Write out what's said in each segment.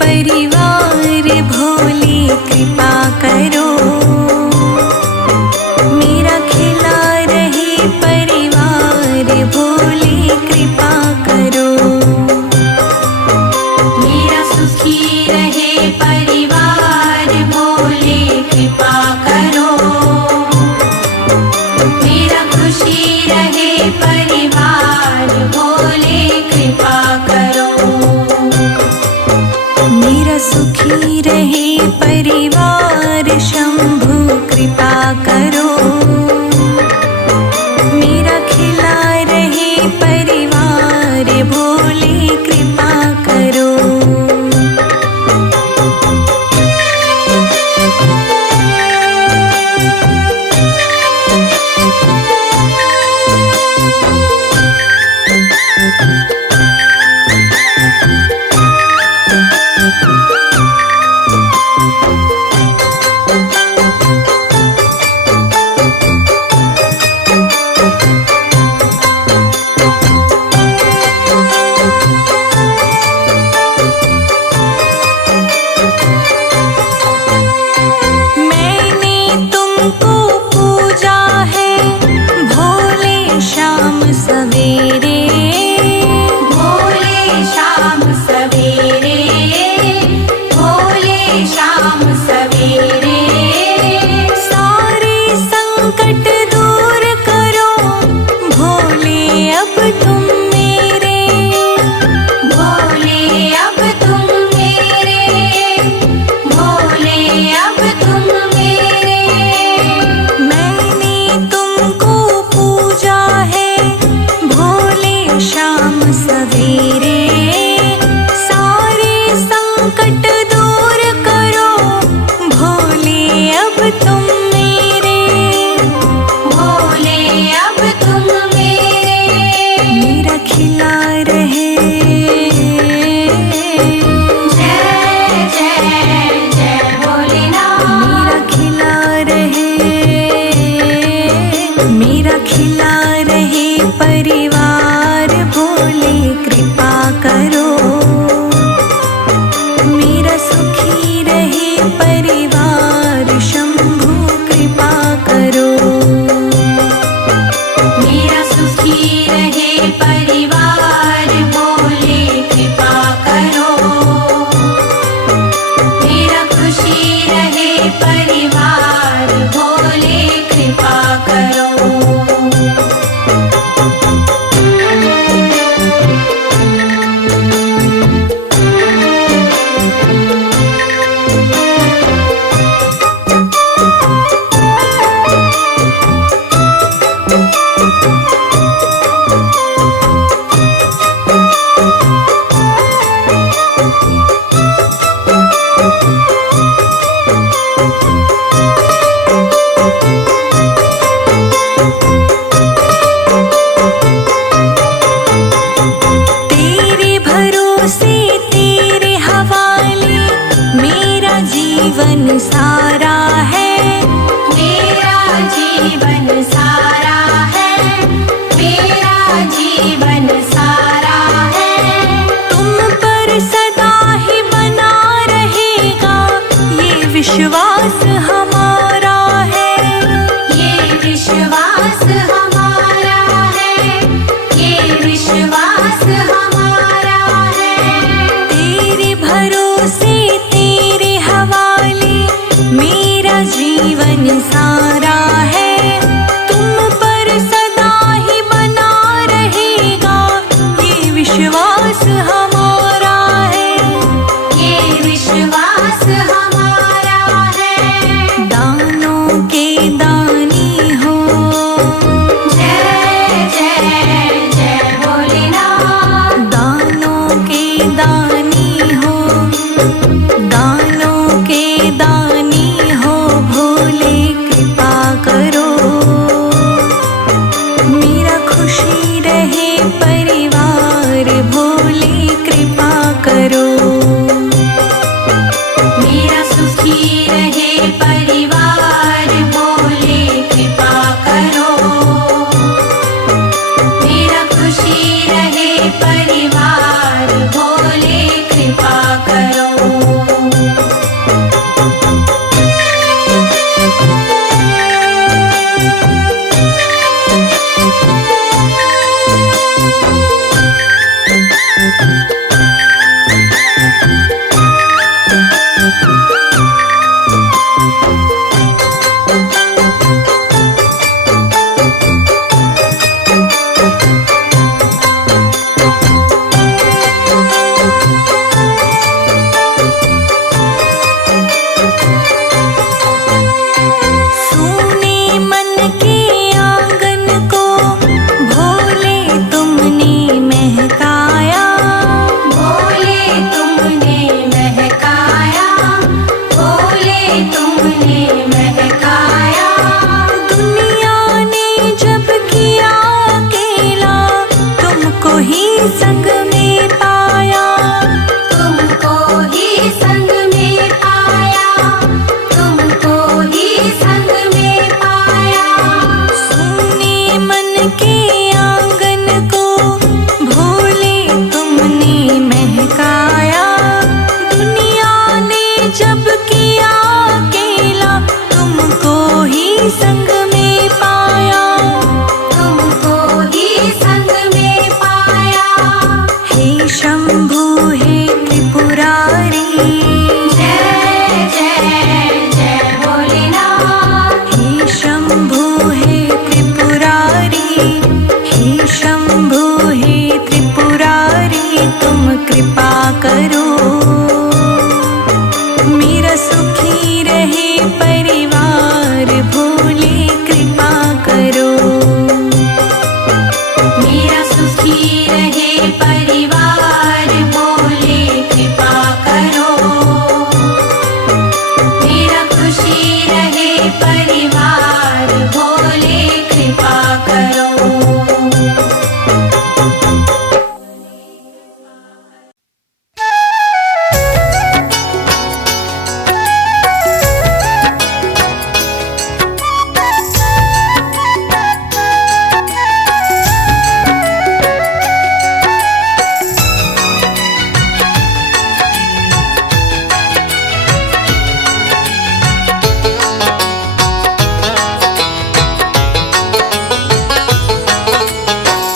परिवार भोले कृपा करो। मेरा खिला रहे परिवार भोले कृपा करो। मेरा सुखी रहे परिवार भोले कृपा करो। मेरा खुशी रहे परिवार भोले कृपा करो। मेरा सुखी रहे परिवार शंभु कृपा करो। मेरा खिला रहे परिवार भोले कृपा करो। मैंने तुमको पूजा है भोले शाम सवेरे। भोले शाम सवेरे। भोले शाम सवेरे। सारे संकट दूर करो भोले अब तुम मेरे। भोले अब तुम मेरे। भोले अब तुम मेरे। मैंने तुमको पूजा है भोले शाम सवेरे। सारे संकट दूर करो भोले अब तुम मेरे। भोले अब तुम मेरे। मेरा खिला रहे जय जय जय भोलेनाथ। मेरा खिला रहे। मेरा खिला रहे परिवार भोले कृपा करो। मेरा सुखी रहे परिवार शंभु कृपा करो। मेरा सुखी रहे परिवार भोले कृपा करो। मेरा खुशी रहे परिवार भोले कृपा करो। तेरे भरोसे तेरे हवाले मेरा जीवन सारा है। मेरा जीवन सारा है। मेरा जीवन सारा है। तुम पर सदा ही बना रहेगा ये विश्वास हमारा है। ये विश्वास हमारा है। ये विश्वास हमारा है। तेरे भरोसे तेरे हवाले मेरा जीवन सारा है। तुम पर सदा ही बना रहेगा ये विश्वास हमारा है। ये विश्वास हमारा है। दानों के दानी हो जय जय जय भोलेनाथ। दानों के दानी हो। दानों के दानी हो भोले कृपा करो। मेरा खुशी रहे परिवार भोले कृपा करो। मेरा सुखी रहे परिवार भोले कृपा करो। मेरा खुशी रहे परिवार भोले कृपा करो। संग में पाया, तुमको ही संग में पाया, तुमको ही संग में पाया। सुने मन के आंगन को भोले तुमने महकाया। दुनिया ने जब किया अकेला, तुमको ही संग में पाया, तुमको ही संग में पाया। हे शंभु हे त्रिपुरारी, जय जय जय भोलेनाथ। हे शंभु हे त्रिपुरारी, हे शंभु हे त्रिपुरारी, तुम कृपा करो मेरा सुखी रहे परिवार, भोले कृपा करो। मेरा सुखी रहे परिवार, भोले कृपा करो। मेरा खुशी रहे परिवार, भोले कृपा करो।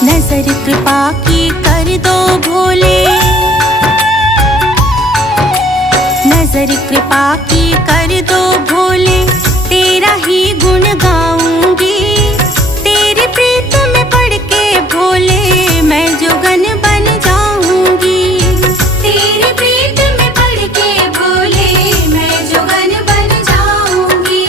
नजर कृपा की कर दो भोले, नजर कृपा की कर दो भोले, तेरा ही गुण गाऊंगी। तेरी प्रीत में पड़ के भोले मैं जोगन बन जाऊंगी। तेरी प्रीत में पड़ के भोले मैं जोगन बन जाऊंगी।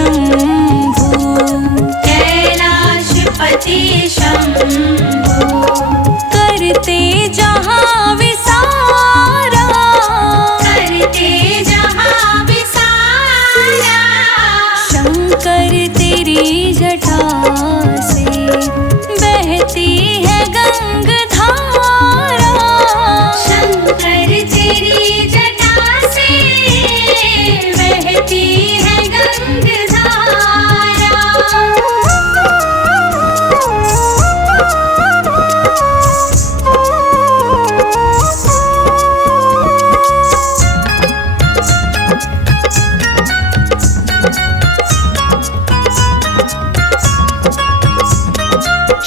शंभु, कैलाशपति शंभु, करते जहाँ विसारा, करते जहाँ विसारा, शंकर तेरी जटा से बहती है गंगधारा, शंकर तेरी जटा से बहती है गंगधारा।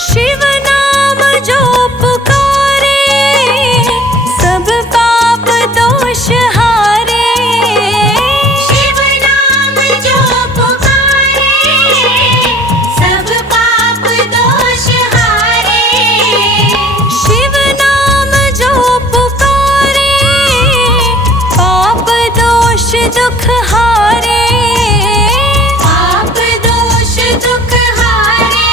शिव नाम जो पुकारे, सब पाप दोष हारे, शिव नाम जो पुकारे, सब पाप दोष हारे, शिव नाम जो पुकारे, पाप दोष दुख हारे, पाप दोष दुख हारे।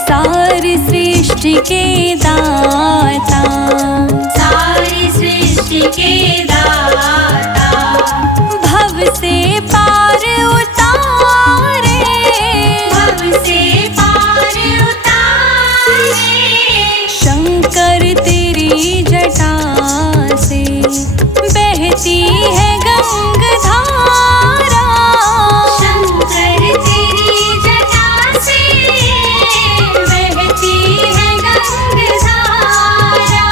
सारी सृष्टि के दाता, सारी सृष्टि के दाता, भव से पार उतारे, भव से पार उतारे, शंकर तेरी जटा से बहती है गंगधारा, शंकर तेरी जटा से बहती है गंगधारा।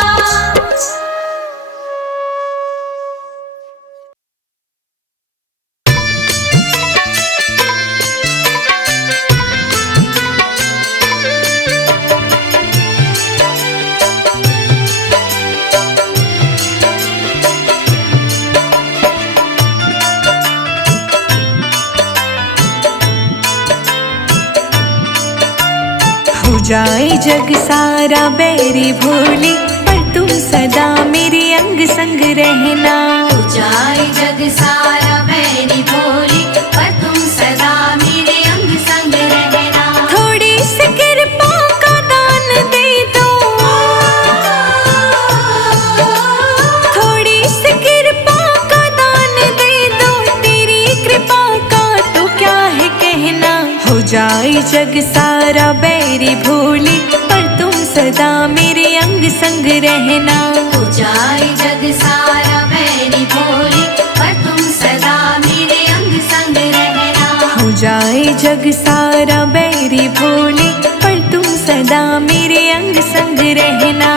हो जाए जग सारा बैरी भोली, पर तुम सदा मेरे अंग संग रहना, जाए जग सारा बैरी भोली, पर तुम सदा मेरे अंग संग रहना। थोड़ी सी कृपा का दान दे दो, थोड़ी सी कृपा का दान दे दो, तेरी कृपा का तो क्या है कहना। हो जाए जग सारा बैरी भोली, पर तुम सदा मेरे अंग संग रहना, जाए जग सारा बैरी भोली, पर तुम सदा मेरे अंग संग रहना। हो जाए जग सारा बैरी भोली, पर तुम सदा मेरे अंग संग रहना।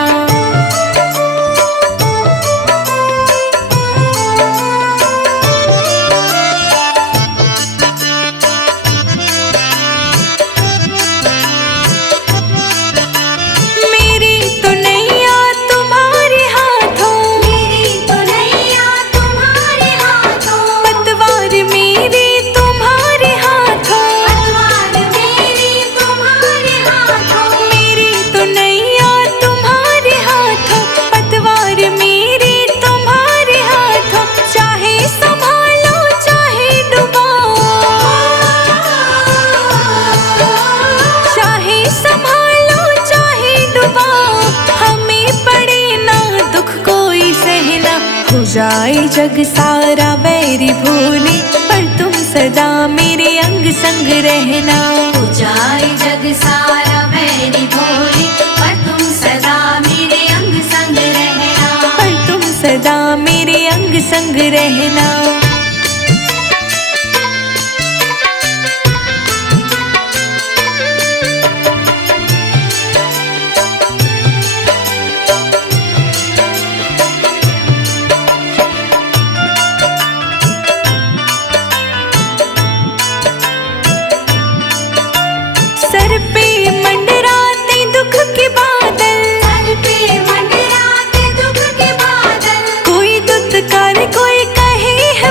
मेरी तो नैया तुम्हारे हाथों, मेरी तो नैया तुम्हारे हाथों, पतवार मेरी तुम्हारे हाथों, पतवार मेरी तुम्हारे हाथों, मेरी तो नैया तुम्हारे हाथों, पतवार मेरी तुम्हारे हाथों, चाहे संभालो चाहे डुबाओ, चाहे संभालो चाहे डुबाओ, हमें पड़े ना दुख कोई सहना। हो जाए जग सारा बैरी भोली, पर तुम सदा मेरे अंग संग रहना, जाए जग सारा बैरी भोली, पर तुम सदा मेरे अंग संग रहना। पर तुम सदा मेरे अंग संग रहना। सर पे मंडराते दुख के बादल, सर पे मंडराते दुख के बादल, कोई दुत्कार कोई कहे है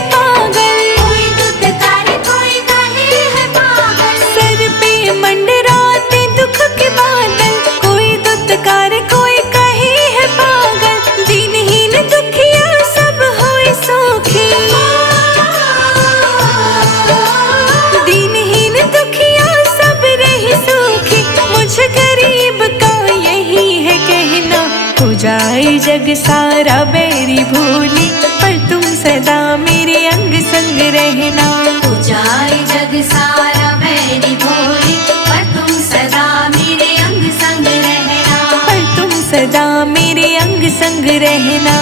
जग सारा बैरी भूली, पर तुम सदा मेरे अंग संग रहना। हो जाए जग सारा बैरी भोली, पर तुम सदा मेरे अंग संग रहना। पर तुम सदा मेरे अंग संग रहना।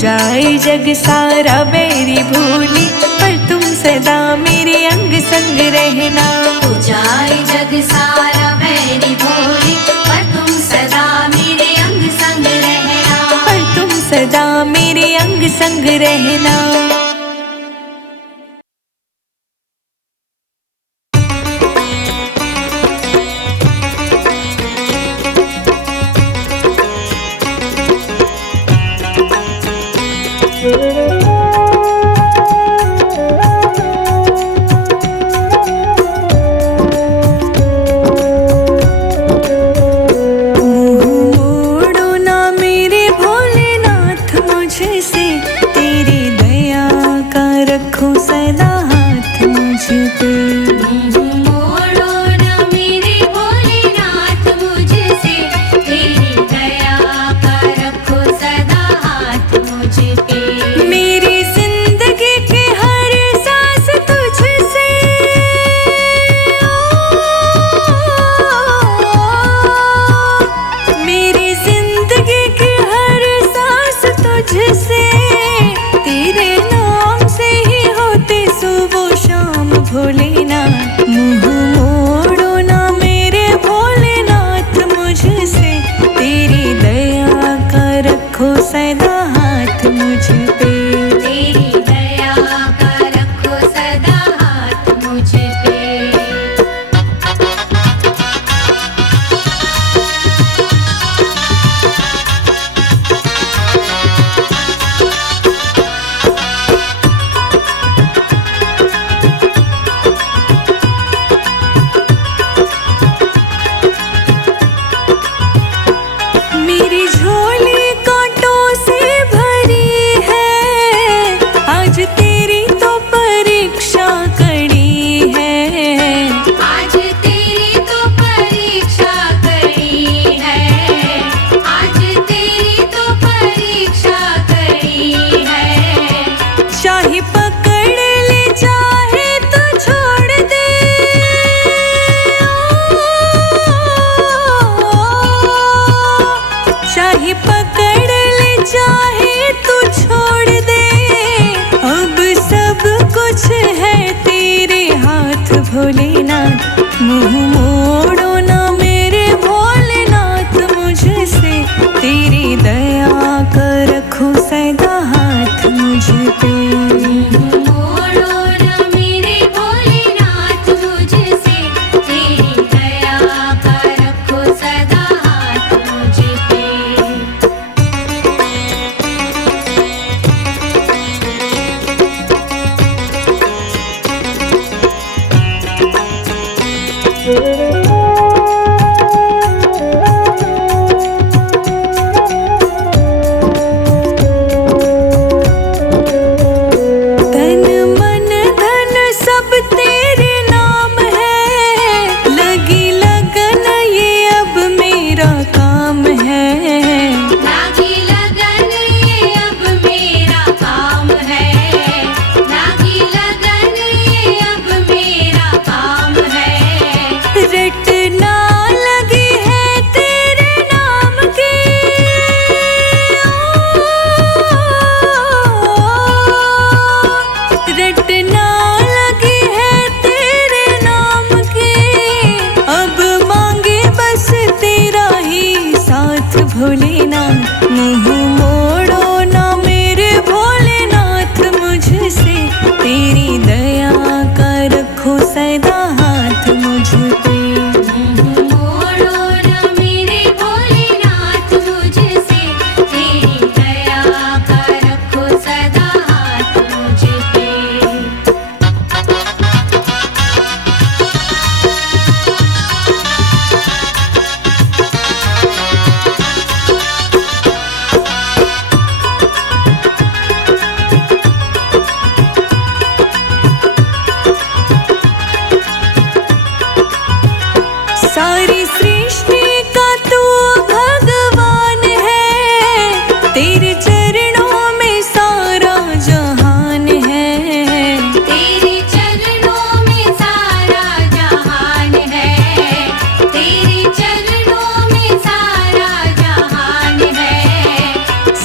जाए जग सारा बैरी भूली, पर तुम सदा मेरे अंग संग रहना। हो जाए जग सारा बैरी भोली, पर तुम सदा मेरे अंग संग रहना। पर तुम सदा मेरे अंग संग रहना। मेरी झोली कांटों से भरी है, तेरे चरणों में सारा जहान है, तेरे चरणों में सारा जहान है, तेरे चरणों में सारा जहान है।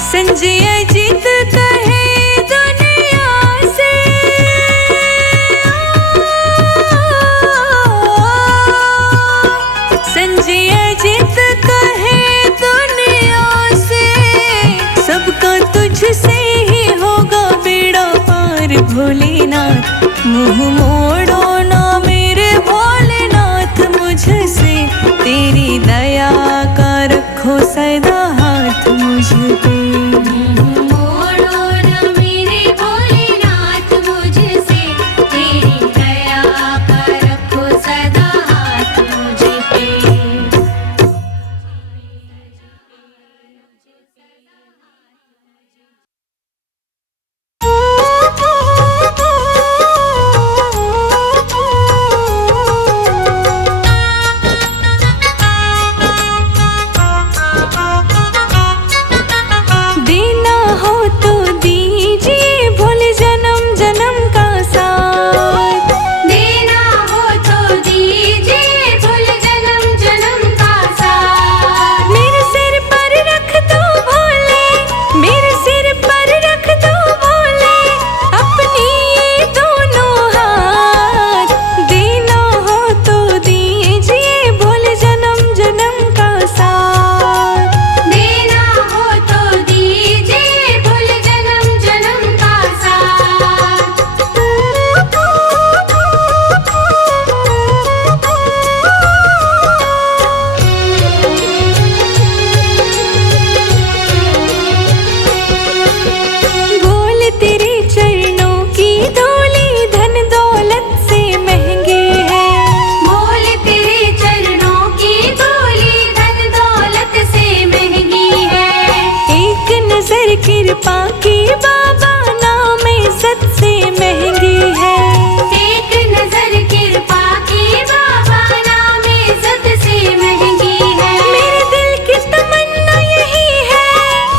संजय अजित कहे दुनिया से, संजय अजित कहे दुनिया से, सबका तुझसे ही होगा बेड़ा पार भोलेनाथ। मुँह मोड़ो ना मेरे भोलेनाथ मुझसे, तेरी दया का रखो सदा हाथ मुझ पे। मोड़ो न मेरे भोलेनाथ मुझसे, तेरी दया का रखो सदा हाथ मुझ पे। देना हो तो दीजिए भोले जन्म जन्म का साथ, देना हो तो दीजिए भोले जन्म जन्म का साथ। मेरे सिर पर रख दो भोले, मेरे सिर पर रख दो भोले, अपनी ये दोनों हाथ। देना हो तो दीजिए भोले जन्म जन्म का साथ, देना हो तो दीजिए भोले जन्म जन्म का साथ। बोल तेरे चरणों की धूली धन दौलत से महंगी है, बोल तेरे चरणों की धूली धन दौलत से महंगी है। एक नजर कृपा की बाबा नाम इज्जत से महंगी है। एक नजर कृपा की बाबा नाम इज्जत से महंगी है। मेरे दिल की तमन्ना यही है,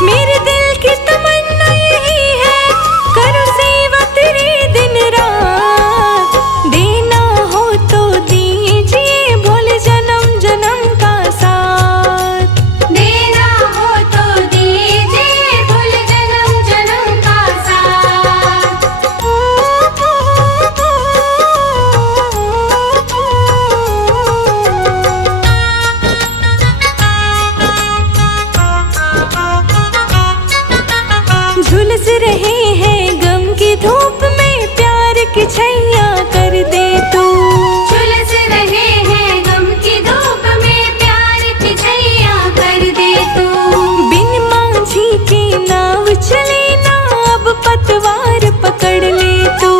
मेरे दिल की तमन्ना यही है, करो सेवा तेरी दिन रात। देना हो तो दीजिए भोले जन्म जन्म का साथ, देना हो तो दीजिए भोले जन्म जन्म का साथ। झुलस रहे हैं गम की धूप में, प्यार की छैया कर दे तू। झुलस रहे हैं गम की धूप में, प्यार की छैया कर दे तू। बिन माझी की नाव चले ना, अब पतवार पकड़ ले तू।